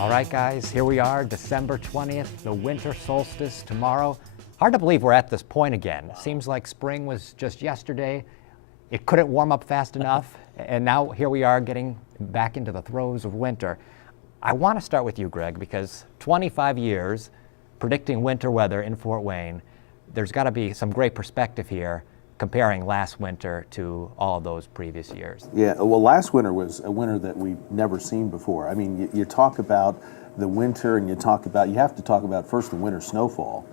All right, guys, here we are, December 20th, the winter solstice tomorrow. Hard to believe we're at this point again. Wow. Seems like spring was just yesterday. It couldn't warm up fast enough, and now here we are getting back into the throes of winter. I want to start with you, Greg, because 25 years predicting winter weather in Fort Wayne, there's got to be some great perspective here comparing last winter to all of those previous years. Yeah, well, last winter was a winter that we've never seen before. I mean, you talk about the winter and you have to talk about first the winter snowfall,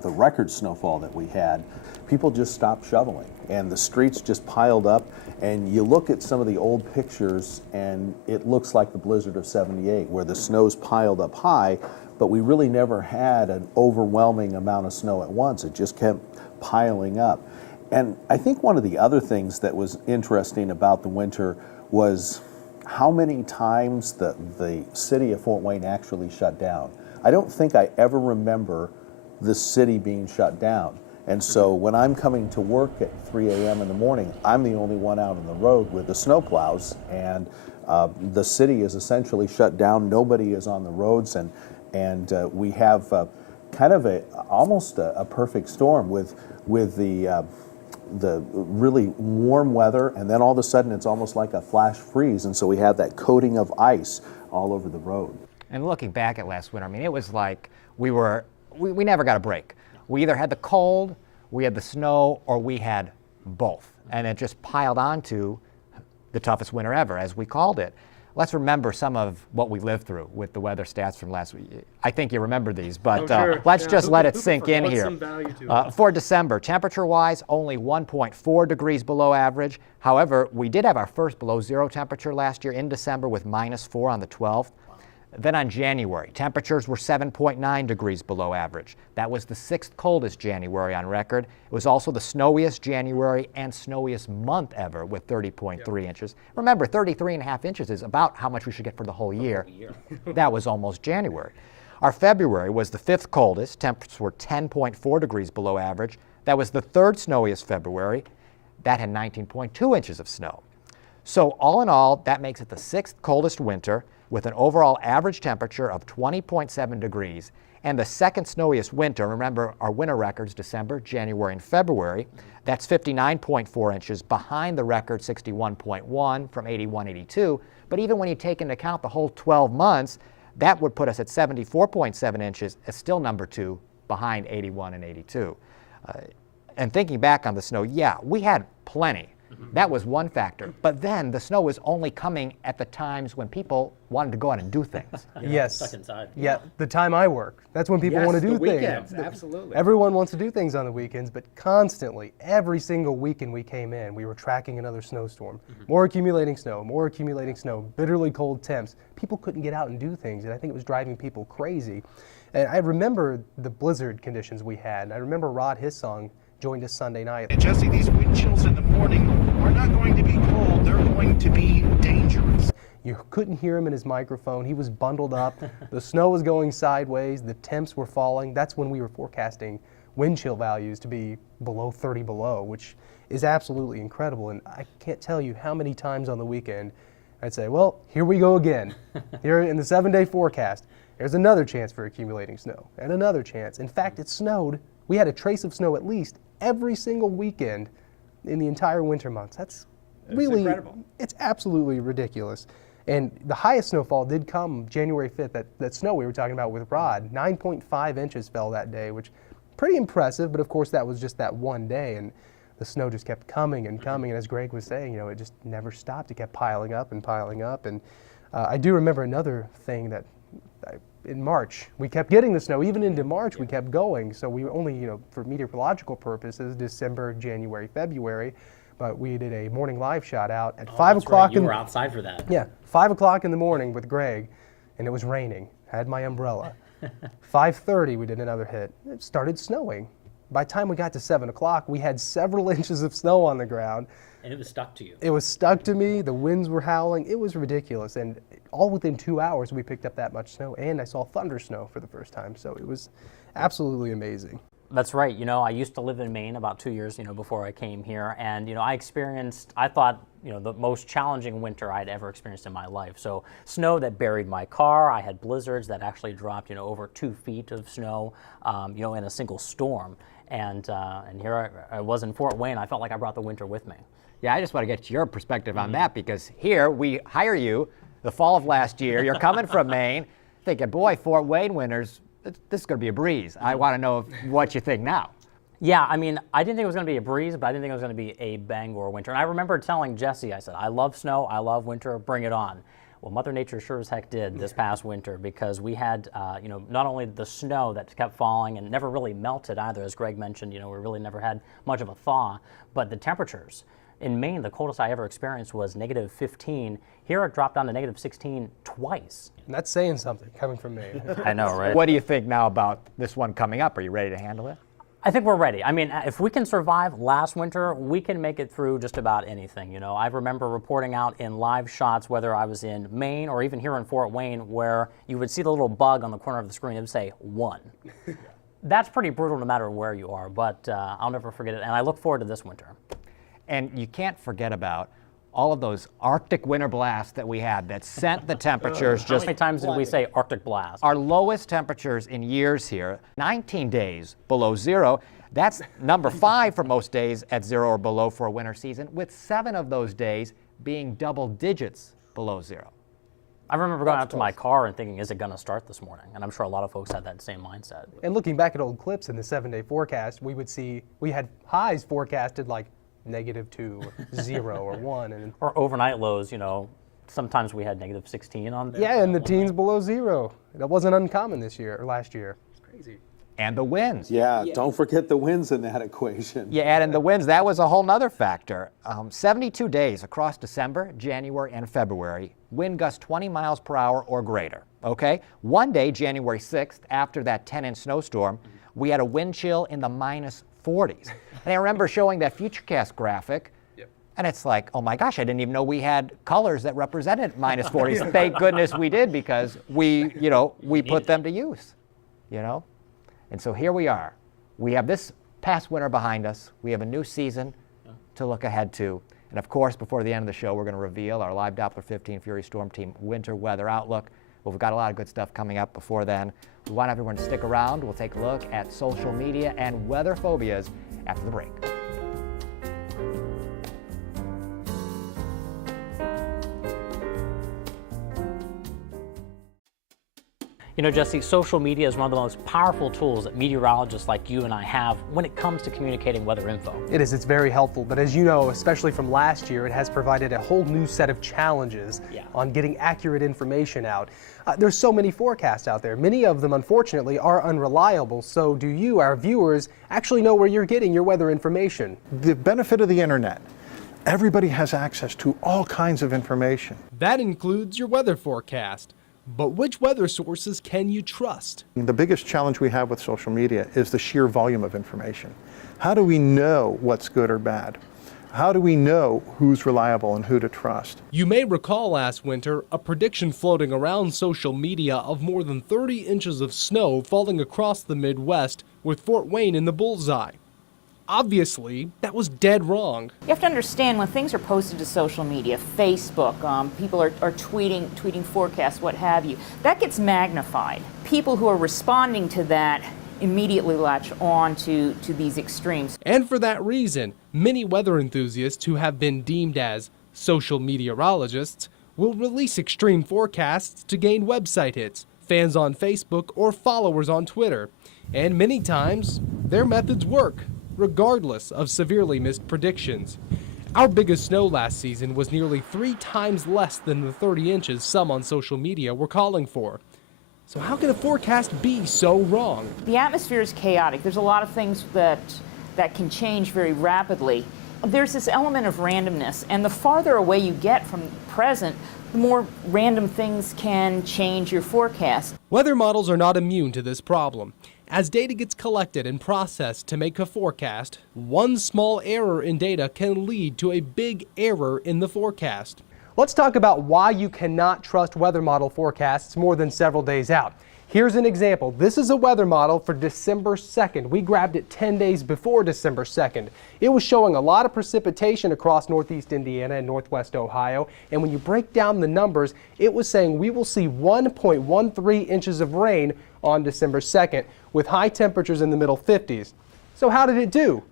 the record snowfall that we had. People just stopped shoveling and the streets just piled up, and you look at some of the old pictures and it looks like the blizzard of '78 where the snow's piled up high, but we really never had an overwhelming amount of snow at once. It just kept piling up. And I think one of the other things that was interesting about the winter was how many times the city of Fort Wayne actually shut down. I don't think I ever remember the city being shut down. And so when I'm coming to work at 3 a.m. in the morning, I'm the only one out on the road with the snowplows, and the city is essentially shut down. Nobody is on the roads, and we have kind of almost a perfect storm with the really warm weather, and then all of a sudden it's almost like a flash freeze, and so we have that coating of ice all over the road. And looking back at last winter, I mean, it was like we never got a break. We either had the cold, we had the snow, or we had both, and it just piled onto the toughest winter ever, as we called it. Let's remember some of what we lived through with the weather stats from last week. I think you remember these, but let's just let it sink in here. For December, temperature-wise, only 1.4 degrees below average. However, we did have our first below zero temperature last year in December with -4 on the 12th. Then on January, temperatures were 7.9 degrees below average. That was the 6th coldest January on record. It was also the snowiest January and snowiest month ever with 30.3 inches. Remember, 33.5 inches is about how much we should get for the whole year. That was almost January. Our February was the 5th coldest. Temperatures were 10.4 degrees below average. That was the 3rd snowiest February. That had 19.2 inches of snow. So all in all, that makes it the 6th coldest winter, with an overall average temperature of 20.7 degrees, and the 2nd snowiest winter. Remember, our winter records, December, January, and February. That's 59.4 inches behind the record 61.1 from 81-82. But even when you take into account the whole 12 months, that would put us at 74.7 inches, as still number 2 behind 81 and 82. And thinking back on the snow, yeah, we had plenty. That was one factor. But then the snow was only coming at the times when people wanted to go out and do things. Yes. Stuck inside. Yeah, the time I work. That's when people want to do weekends, things. absolutely. Everyone wants to do things on the weekends, but constantly, every single weekend we came in, we were tracking another snowstorm. More accumulating snow, bitterly cold temps. People couldn't get out and do things, and I think it was driving people crazy. And I remember the blizzard conditions we had. I remember Rod, his song, joined us Sunday night. And Jesse, these wind chills in the morning are not going to be cold, they're going to be dangerous. You couldn't hear him in his microphone. He was bundled up. The snow was going sideways. The temps were falling. That's when we were forecasting wind chill values to be below 30 below, which is absolutely incredible. And I can't tell you how many times on the weekend I'd say, well, here we go again. Here in the 7-day forecast, there's another chance for accumulating snow and another chance. In fact, it snowed. We had a trace of snow at least every single weekend in the entire winter months. That's really incredible. It's absolutely ridiculous. And the highest snowfall did come January 5th, that snow we were talking about with Rod. 9.5 inches fell that day, which pretty impressive, but of course that was just that one day, and the snow just kept coming and coming, and as Greg was saying, you know, it just never stopped. It kept piling up and piling up, and I do remember another thing that in March, we kept getting the snow. Even into March, we kept going. So we only, you know, for meteorological purposes, December, January, February, but we did a morning live shot out at 5 o'clock. Right. You were outside for that. Yeah, 5 o'clock in the morning with Greg, and it was raining. I had my umbrella. 5:30, we did another hit. It started snowing. By the time we got to 7 o'clock, we had several inches of snow on the ground. And it was stuck to you. It was stuck to me. The winds were howling. It was ridiculous. And all within 2 hours, we picked up that much snow, and I saw thunder snow for the first time. So it was absolutely amazing. That's right. I used to live in Maine about 2 years, before I came here. And, I thought, the most challenging winter I'd ever experienced in my life. So snow that buried my car. I had blizzards that actually dropped, over 2 feet of snow, in a single storm. And here I was in Fort Wayne. I felt like I brought the winter with me. Yeah, I just want to get your perspective on that, because here we hire you the fall of last year. You're coming from Maine, thinking, boy, Fort Wayne winters, this is going to be a breeze. I want to know what you think now. Yeah, I didn't think it was going to be a breeze, but I didn't think it was going to be a Bangor winter. And I remember telling Jesse, I said, I love snow, I love winter, bring it on. Well, Mother Nature sure as heck did this past winter, because we had, not only the snow that kept falling and never really melted either, as Greg mentioned, we really never had much of a thaw, but the temperatures. In Maine, the coldest I ever experienced was -15. Here it dropped down to -16 twice. And that's saying something coming from Maine. I know, right? What do you think now about this one coming up? Are you ready to handle it? I think we're ready. If we can survive last winter, we can make it through just about anything. I remember reporting out in live shots, whether I was in Maine or even here in Fort Wayne, where you would see the little bug on the corner of the screen and say 1. That's pretty brutal no matter where you are, but I'll never forget it. And I look forward to this winter. And you can't forget about all of those Arctic winter blasts that we had that sent the temperatures How just many times did we say Arctic blast? our lowest temperatures in years here, 19 days below zero. That's number 5 for most days at 0 or below for a winter season, with 7 of those days being double digits below 0. I remember going out to my car and thinking, is it going to start this morning? And I'm sure a lot of folks had that same mindset. And looking back at old clips in the 7-day forecast, we had highs forecasted like -2, 0, or 1. Or overnight lows, sometimes we had -16 on there. Yeah, and the teens below 0. That wasn't uncommon this year or last year. It's crazy. And the winds. Yeah, don't forget the winds in that equation. You add in the winds, that was a whole nother factor. 72 days across December, January, and February, wind gusts 20 miles per hour or greater, okay? One day, January 6th, after that 10-inch snowstorm, we had a wind chill in the -40s. And I remember showing that Futurecast graphic, and it's like, oh my gosh, I didn't even know we had colors that represented -40s. Thank goodness we did, because we put them to use, And so here we are. We have this past winter behind us. We have a new season to look ahead to. And of course, before the end of the show, we're going to reveal our live Doppler 15 Fury Storm Team winter weather outlook. Well, we've got a lot of good stuff coming up before then. We want everyone to stick around. We'll take a look at social media and weather phobias after the break. Jesse, social media is one of the most powerful tools that meteorologists like you and I have when it comes to communicating weather info. It is. It's very helpful. But as you know, especially from last year, it has provided a whole new set of challenges on getting accurate information out. There's so many forecasts out there. Many of them, unfortunately, are unreliable. So do you, our viewers, actually know where you're getting your weather information? The benefit of the internet. Everybody has access to all kinds of information. That includes your weather forecast. But which weather sources can you trust? The biggest challenge we have with social media is the sheer volume of information. How do we know what's good or bad? How do we know who's reliable and who to trust? You may recall last winter a prediction floating around social media of more than 30 inches of snow falling across the Midwest, with Fort Wayne in the bullseye. Obviously, that was dead wrong. You have to understand, when things are posted to social media, Facebook, people are tweeting forecasts, what have you, that gets magnified. People who are responding to that immediately latch on to these extremes. And for that reason, many weather enthusiasts who have been deemed as social meteorologists will release extreme forecasts to gain website hits, fans on Facebook, or followers on Twitter. And many times, their methods work, regardless of severely missed predictions. Our biggest snow last season was nearly 3 times less than the 30 inches some on social media were calling for. So how can a forecast be so wrong? The atmosphere is chaotic. There's a lot of things that can change very rapidly. There's this element of randomness, and the farther away you get from the present, the more random things can change your forecast. Weather models are not immune to this problem. As data gets collected and processed to make a forecast, one small error in data can lead to a big error in the forecast. Let's talk about why you cannot trust weather model forecasts more than several days out. Here's an example. This is a weather model for December 2nd. We grabbed it 10 days before December 2nd. It was showing a lot of precipitation across northeast Indiana and northwest Ohio. And when you break down the numbers, it was saying we will see 1.13 inches of rain on December 2nd with high temperatures in the middle 50s. So how did it do?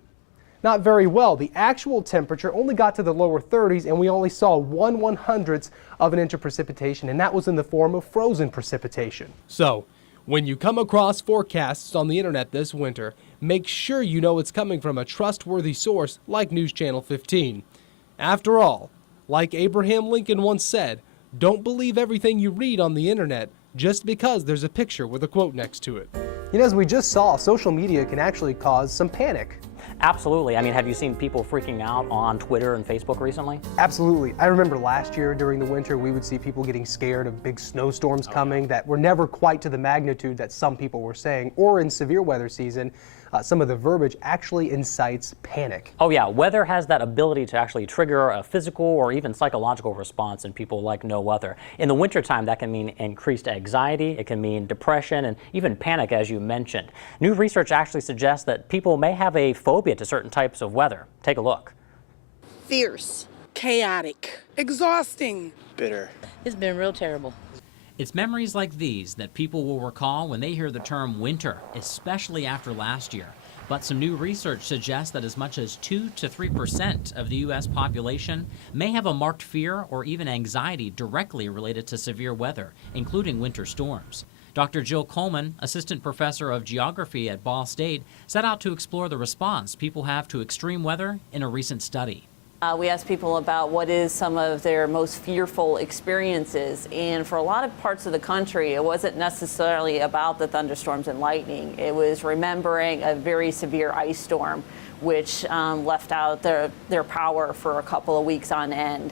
Not very well. The actual temperature only got to the lower 30s, and we only saw 1/100th of an inch of precipitation, and that was in the form of frozen precipitation. So, when you come across forecasts on the internet this winter, make sure you know it's coming from a trustworthy source like News Channel 15. After all, like Abraham Lincoln once said, don't believe everything you read on the internet just because there's a picture with a quote next to it. You know, as we just saw, social media can actually cause some panic. Absolutely. I mean, have you seen people freaking out on Twitter and Facebook recently? Absolutely. I remember last year during the winter, we would see people getting scared of big snowstorms coming that were never quite to the magnitude that some people were saying, or in severe weather season, some of the verbiage actually incites panic. Oh yeah, weather has that ability to actually trigger a physical or even psychological response in people like no other. In the wintertime, that can mean increased anxiety, it can mean depression, and even panic, as you mentioned. New research actually suggests that people may have a phobia to certain types of weather. Take a look. Fierce, chaotic, exhausting, bitter. It's been real terrible. It's memories like these that people will recall when they hear the term winter, especially after last year. But some new research suggests that as much as 2 to 3% of the U.S. population may have a marked fear or even anxiety directly related to severe weather, including winter storms. Dr. Jill Coleman, assistant professor of geography at Ball State, set out to explore the response people have to extreme weather in a recent study. We asked people about what is some of their most fearful experiences, and for a lot of parts of the country, it wasn't necessarily about the thunderstorms and lightning. It was remembering a very severe ice storm, which left out their power for a couple of weeks on end.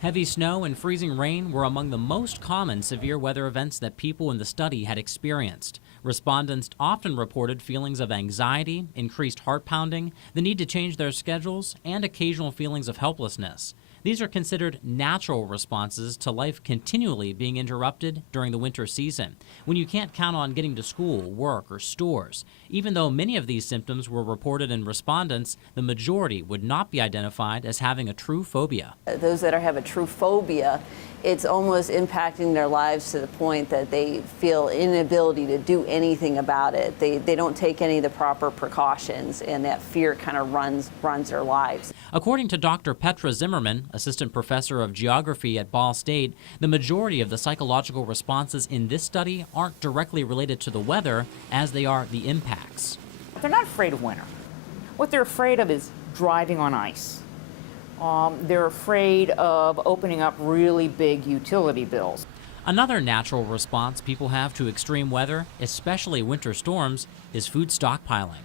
Heavy snow and freezing rain were among the most common severe weather events that people in the study had experienced. Respondents often reported feelings of anxiety, increased heart pounding, the need to change their schedules, and occasional feelings of helplessness. These are considered natural responses to life continually being interrupted during the winter season, when you can't count on getting to school, work, or stores. Even though many of these symptoms were reported in respondents, the majority would not be identified as having a true phobia. Those that have a true phobia, it's almost impacting their lives to the point that they feel inability to do anything about it. They don't take any of the proper precautions, and that fear kind of runs their lives. According to Dr. Petra Zimmerman, assistant professor of geography at Ball State, the majority of the psychological responses in this study aren't directly related to the weather as they are the impacts. They're not afraid of winter. What they're afraid of is driving on ice. They're afraid of opening up really big utility bills. Another natural response people have to extreme weather, especially winter storms, is food stockpiling.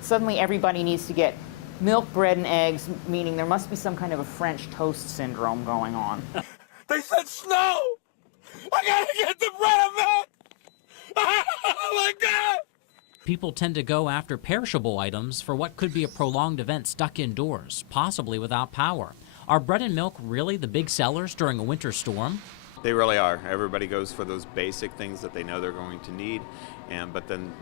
Suddenly everybody needs to get milk, bread, and eggs, meaning there must be some kind of a French toast syndrome going on. They said snow! I gotta get the bread and milk! Oh my God! People tend to go after perishable items for what could be a prolonged event stuck indoors, possibly without power. Are bread and milk really the big sellers during a winter storm? They really are. Everybody goes for those basic things that they know they're going to need, but then,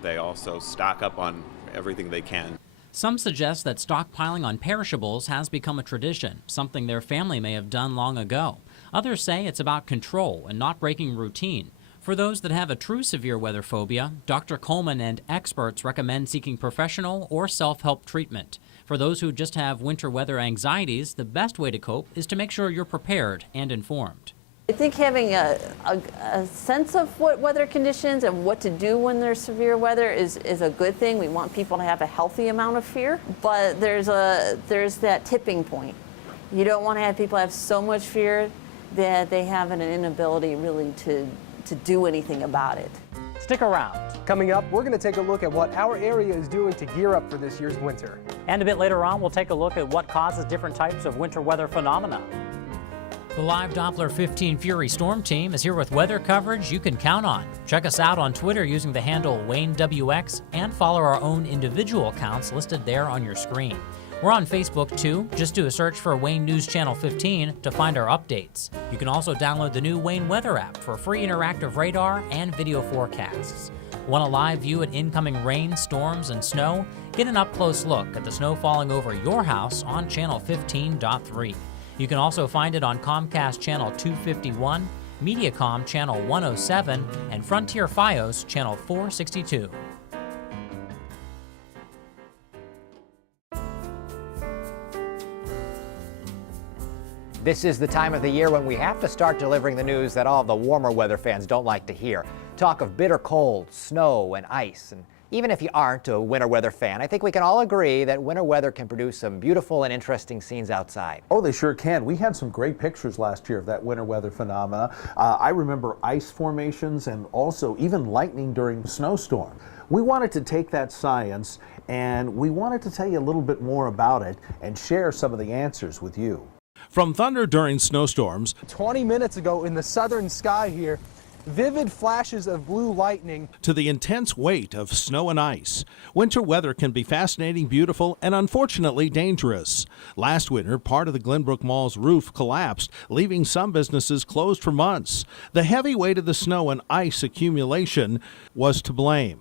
they also stock up on everything they can. Some suggest that stockpiling on perishables has become a tradition, something their family may have done long ago. Others say it's about control and not breaking routine. For those that have a true severe weather phobia, Dr. Coleman and experts recommend seeking professional or self-help treatment. For those who just have winter weather anxieties, the best way to cope is to make sure you're prepared and informed. I think having a sense of what weather conditions and what to do when there's severe weather is a good thing. We want people to have a healthy amount of fear, but there's that tipping point. You don't want to have people have so much fear that they have an inability really to do anything about it. Stick around. Coming up, we're going to take a look at what our area is doing to gear up for this year's winter. And a bit later on, we'll take a look at what causes different types of winter weather phenomena. The Live Doppler 15 Fury Storm Team is here with weather coverage you can count on. Check us out on Twitter using the handle WayneWX and follow our own individual accounts listed there on your screen. We're on Facebook too. Just do a search for Wayne News Channel 15 to find our updates. You can also download the new Wayne Weather app for free interactive radar and video forecasts. Want a live view at incoming rain, storms, and snow? Get an up-close look at the snow falling over your house on Channel 15.3. You can also find it on Comcast Channel 251, Mediacom Channel 107, and Frontier Fios Channel 462. This is the time of the year when we have to start delivering the news that all of the warmer weather fans don't like to hear. Talk of bitter cold, snow, and ice. And even if you aren't a winter weather fan, I think we can all agree that winter weather can produce some beautiful and interesting scenes outside. Oh, they sure can. We had some great pictures last year of that winter weather phenomena. I remember ice formations and also even lightning during a snowstorm. We wanted to take that science and we wanted to tell you a little bit more about it and share some of the answers with you. From thunder during snowstorms, 20 minutes ago in the southern sky here, vivid flashes of blue lightning, to the intense weight of snow and ice, winter weather can be fascinating, beautiful, and unfortunately dangerous. Last winter, part of the Glenbrook Mall's roof collapsed, leaving some businesses closed for months. The heavy weight of the snow and ice accumulation was to blame.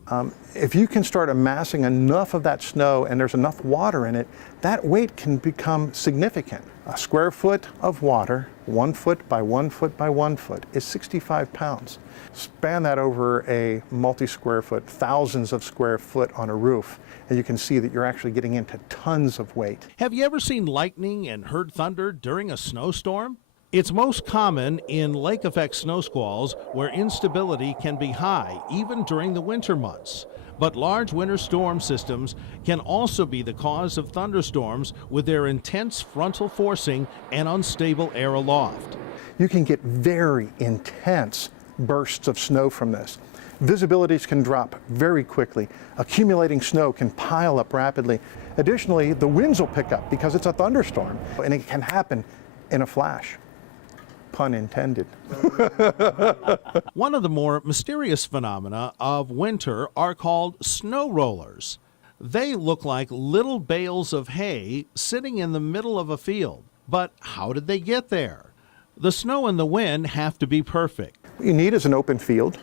If you can start amassing enough of that snow and there's enough water in it, that weight can become significant. A square foot of water, 1 foot by 1 foot by 1 foot, is 65 pounds. Span that over a multi-square foot, thousands of square foot on a roof, and you can see that you're actually getting into tons of weight. Have you ever seen lightning and heard thunder during a snowstorm? It's most common in lake effect snow squalls where instability can be high, even during the winter months. But large winter storm systems can also be the cause of thunderstorms with their intense frontal forcing and unstable air aloft. You can get very intense bursts of snow from this. Visibilities can drop very quickly. Accumulating snow can pile up rapidly. Additionally, the winds will pick up because it's a thunderstorm, and it can happen in a flash. Pun intended. One of the more mysterious phenomena of winter are called snow rollers. They look like little bales of hay sitting in the middle of a field. But how did they get there? The snow and the wind have to be perfect. What you need is an open field.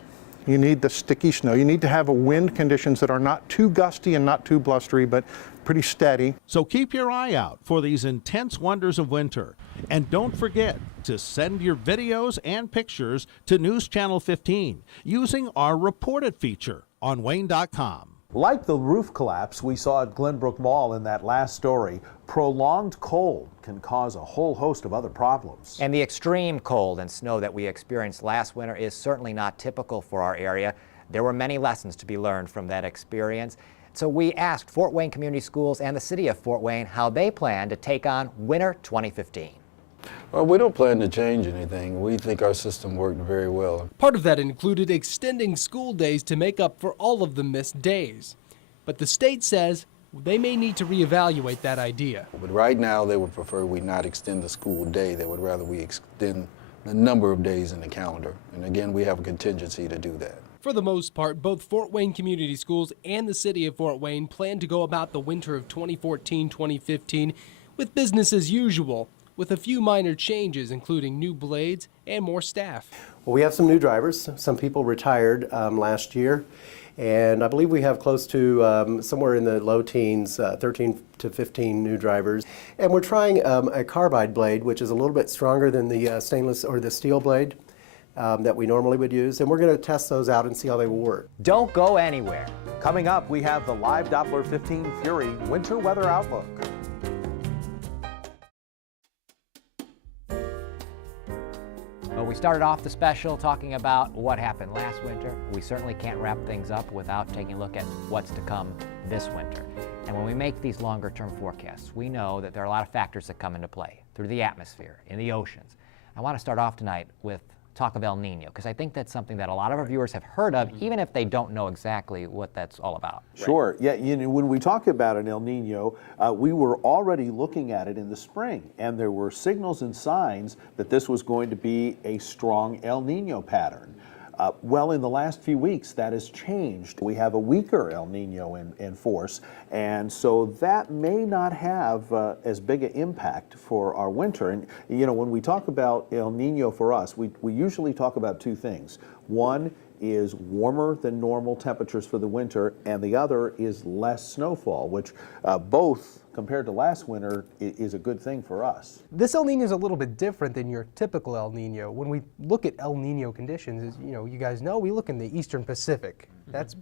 You need the sticky snow. You need to have wind conditions that are not too gusty and not too blustery, but pretty steady. So keep your eye out for these intense wonders of winter. And don't forget to send your videos and pictures to News Channel 15 using our Report It feature on Wayne.com. Like the roof collapse we saw at Glenbrook Mall in that last story, prolonged cold can cause a whole host of other problems. And the extreme cold and snow that we experienced last winter is certainly not typical for our area. There were many lessons to be learned from that experience. So we asked Fort Wayne Community Schools and the city of Fort Wayne how they plan to take on winter 2015. Well, we don't plan to change anything. We think our system worked very well. Part of that included extending school days to make up for all of the missed days. But the state says they may need to reevaluate that idea. But right now, they would prefer we not extend the school day. They would rather we extend the number of days in the calendar. And again, we have a contingency to do that. For the most part, both Fort Wayne Community Schools and the city of Fort Wayne plan to go about the winter of 2014-2015 with business as usual, with a few minor changes, including new blades and more staff. Well, we have some new drivers. Some people retired last year, and I believe we have close to somewhere in the low teens, 13 to 15 new drivers. And we're trying a carbide blade, which is a little bit stronger than the stainless or the steel blade that we normally would use, and we're going to test those out and see how they will work. Don't go anywhere. Coming up, we have the live Doppler 15 Fury Winter Weather Outlook. Well, we started off the special talking about what happened last winter. We certainly can't wrap things up without taking a look at what's to come this winter. And when we make these longer-term forecasts, we know that there are a lot of factors that come into play through the atmosphere, in the oceans. I want to start off tonight with talk of El Nino, because I think that's something that a lot of our viewers have heard of, even if they don't know exactly what that's all about. Sure. Yeah, you know, when we talk about an El Nino, we were already looking at it in the spring, and there were signals and signs that this was going to be a strong El Nino pattern. Well, in the last few weeks, that has changed. We have a weaker El Nino in force, and so that may not have as big an impact for our winter. And, you know, when we talk about El Nino for us, we usually talk about two things. One is warmer than normal temperatures for the winter, and the other is less snowfall, which both, compared to last winter, is a good thing for us. This El Nino is a little bit different than your typical El Nino. When we look at El Nino conditions, as you know, you guys know, we look in the Eastern Pacific.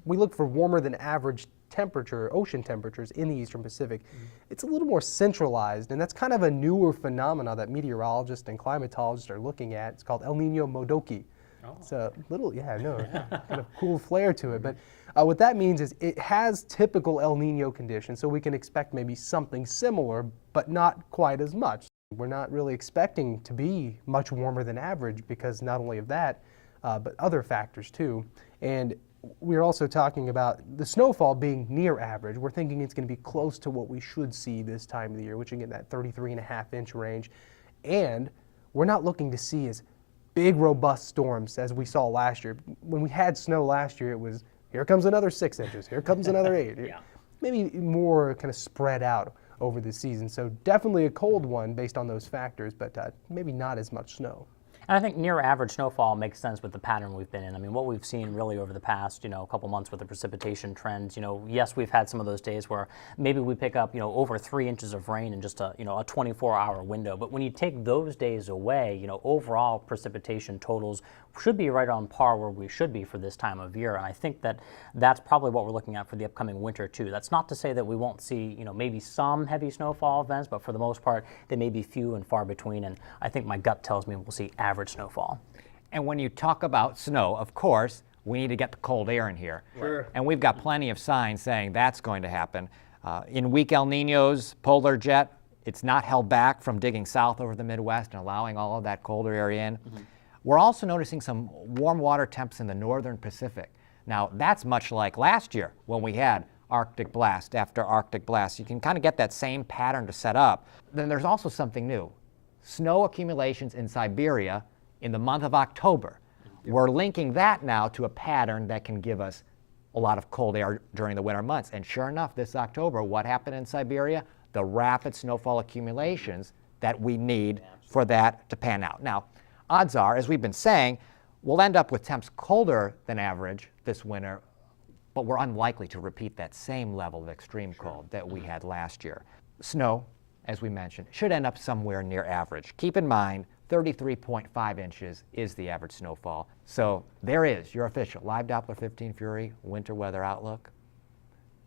We look for warmer than average temperature, ocean temperatures in the Eastern Pacific. It's a little more centralized, and that's kind of a newer phenomena that meteorologists and climatologists are looking at. It's called El Nino Modoki. It's a little, kind of cool flair to it. But what that means is it has typical El Nino conditions, so we can expect maybe something similar, but not quite as much. We're not really expecting to be much warmer than average because not only of that, but other factors too. And we're also talking about the snowfall being near average. We're thinking it's going to be close to what we should see this time of the year, which again, that 33.5-inch range. And we're not looking to see as big, robust storms as we saw last year. When we had snow last year, it was, here comes another 6 inches, here comes another 8. Maybe more kind of spread out over the season. So definitely a cold one based on those factors, but maybe not as much snow. And I think near average snowfall makes sense with the pattern we've been in. I mean, what we've seen really over the past, couple months with the precipitation trends, yes, we've had some of those days where maybe we pick up, over 3 inches of rain in just a 24-hour window. But when you take those days away, overall precipitation totals should be right on par where we should be for this time of year. And I think that that's probably what we're looking at for the upcoming winter too. That's not to say that we won't see, maybe some heavy snowfall events, but for the most part, they may be few and far between. And I think my gut tells me we'll see average snowfall. And when you talk about snow, of course, we need to get the cold air in here. Sure. And we've got plenty of signs saying that's going to happen. In weak El Ninos, polar jet, it's not held back from digging south over the Midwest and allowing all of that colder air in. We're also noticing some warm water temps in the northern Pacific. Now, that's much like last year when we had Arctic blast after Arctic blast. You can kind of get that same pattern to set up. Then there's also something new. Snow accumulations in Siberia in the month of October. We're linking that now to a pattern that can give us a lot of cold air during the winter months. And sure enough, this October, what happened in Siberia? The rapid snowfall accumulations that we need for that to pan out. Now, odds are, as we've been saying, we'll end up with temps colder than average this winter, but we're unlikely to repeat that same level of extreme cold that we had last year. Snow, as we mentioned, should end up somewhere near average. Keep in mind, 33.5 inches is the average snowfall. So there is your official Live Doppler 15 Fury winter weather outlook.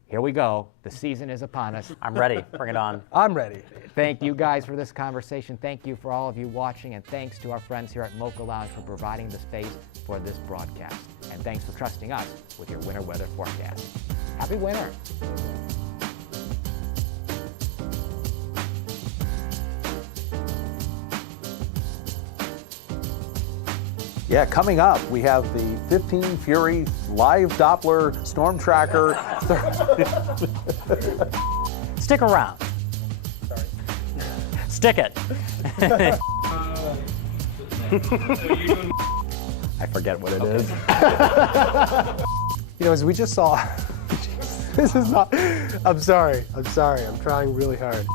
Here we go. The season is upon us. I'm ready. Bring it on. I'm ready. Thank you guys for this conversation. Thank you for all of you watching, and thanks to our friends here at Mocha Lounge for providing the space for this broadcast. And thanks for trusting us with your winter weather forecast. Happy winter. Yeah, coming up, we have the 15 Fury Live Doppler Storm Tracker. Stick around. Sorry. Stick it. I forget what it is. As we just saw, this is not, I'm sorry, I'm trying really hard.